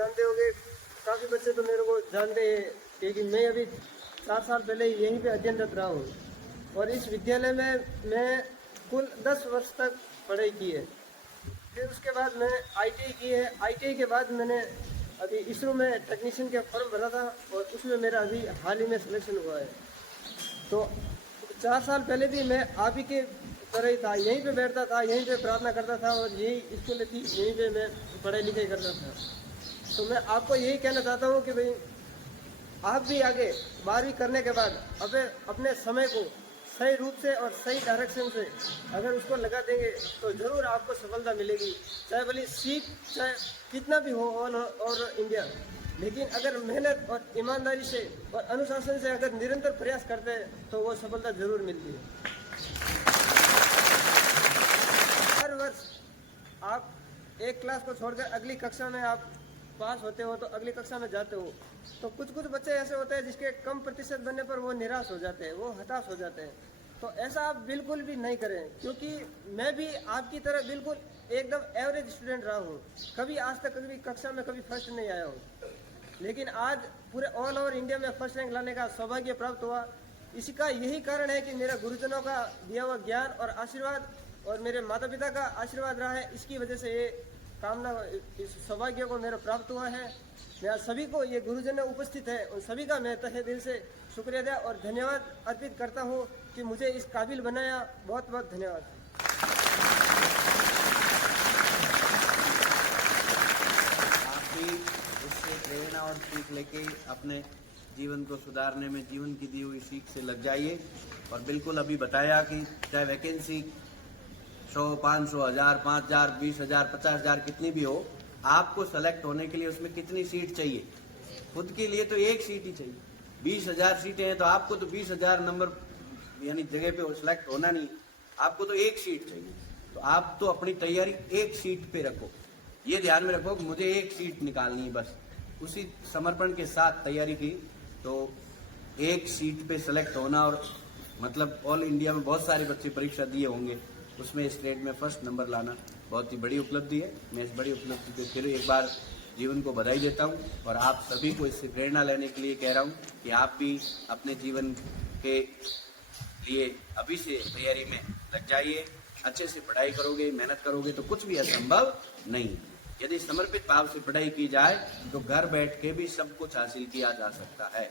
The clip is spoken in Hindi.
जानते होंगे, काफ़ी बच्चे तो मेरे को जानते हैं, क्योंकि मैं अभी 4 साल पहले यहीं पे अध्ययनरत रहा हूँ और इस विद्यालय में मैं कुल 10 वर्ष तक पढ़ाई की है। फिर उसके बाद मैंने ITI की है। ITI के बाद मैंने अभी इसरो में टेक्नीशियन का फॉर्म भरा था और उसमें मेरा अभी हाल ही में सिलेक्शन हुआ है। तो 4 साल पहले भी मैं आप ही के तरह ही था, यहीं पे बैठता था, यहीं पे प्रार्थना करता था और यही स्कूल थी, यहीं पे मैं पढ़ाई लिखाई करता था। तो मैं आपको यही कहना चाहता हूँ कि भाई आप भी आगे 12वीं करने के बाद अपने समय को सही रूप से और सही डायरेक्शन से अगर उसको लगा देंगे तो ज़रूर आपको सफलता मिलेगी, चाहे भले सीट चाहे कितना भी हो ऑल और इंडिया। लेकिन अगर मेहनत और ईमानदारी से और अनुशासन से अगर निरंतर प्रयास करते हैं तो वो सफलता ज़रूर मिलती है। हर वर्ष आप एक क्लास को छोड़कर अगली कक्षा में आप पास होते हो तो अगली कक्षा में जाते हो, तो कुछ बच्चे ऐसे होते हैं जिसके कम प्रतिशत बनने पर वो निराश हो जाते हैं, वो हताश हो जाते हैं। तो ऐसा आप बिल्कुल भी नहीं करें, क्योंकि मैं भी आपकी तरह बिल्कुल एकदम एवरेज स्टूडेंट रहा हूँ। कभी आज तक कभी कक्षा में कभी फर्स्ट नहीं आया हूँ, लेकिन आज पूरे ऑल ओवर इंडिया में फर्स्ट रैंक लाने का सौभाग्य प्राप्त हुआ। इसी का यही कारण है कि मेरा गुरुजनों का दिया हुआ ज्ञान और आशीर्वाद और मेरे माता पिता का आशीर्वाद रहा है। इसकी वजह से ये कामना, इस सौभाग्य को मेरा प्राप्त हुआ है। मैं सभी को, ये गुरुजन उपस्थित है, उन सभी का मैं तहे दिल से शुक्रिया अदा और धन्यवाद अर्पित करता हूँ कि मुझे इस काबिल बनाया। बहुत बहुत धन्यवाद। आप भी इससे प्रेरणा और सीख लेके अपने जीवन को सुधारने में जीवन की दी हुई सीख से लग जाइए। और बिल्कुल अभी बताया कि चाहे वैकेंसी 100, 500, 1000, 5000, 20,000, 50,000 कितनी भी हो, आपको सेलेक्ट होने के लिए उसमें कितनी सीट चाहिए? खुद के लिए तो एक सीट ही चाहिए। 20,000 सीटें हैं तो आपको तो 20,000 नंबर यानी जगह पे सेलेक्ट होना नहीं, आपको तो एक सीट चाहिए। तो आप तो अपनी तैयारी एक सीट पे रखो, ये ध्यान में रखो कि मुझे एक सीट निकालनी है, बस उसी समर्पण के साथ तैयारी की तो एक सीट पे सेलेक्ट होना। और मतलब ऑल इंडिया में बहुत सारे बच्चे परीक्षा दिए होंगे, उसमें स्टेट में फर्स्ट नंबर लाना बहुत ही बड़ी उपलब्धि है। मैं इस बड़ी उपलब्धि पे फिर एक बार जीवन को बधाई देता हूँ और आप सभी को इससे प्रेरणा लेने के लिए कह रहा हूँ कि आप भी अपने जीवन के लिए अभी से तैयारी में लग जाइए। अच्छे से पढ़ाई करोगे, मेहनत करोगे तो कुछ भी असंभव नहीं। यदि समर्पित भाव से पढ़ाई की जाए तो घर बैठ के भी सब कुछ हासिल किया जा सकता है।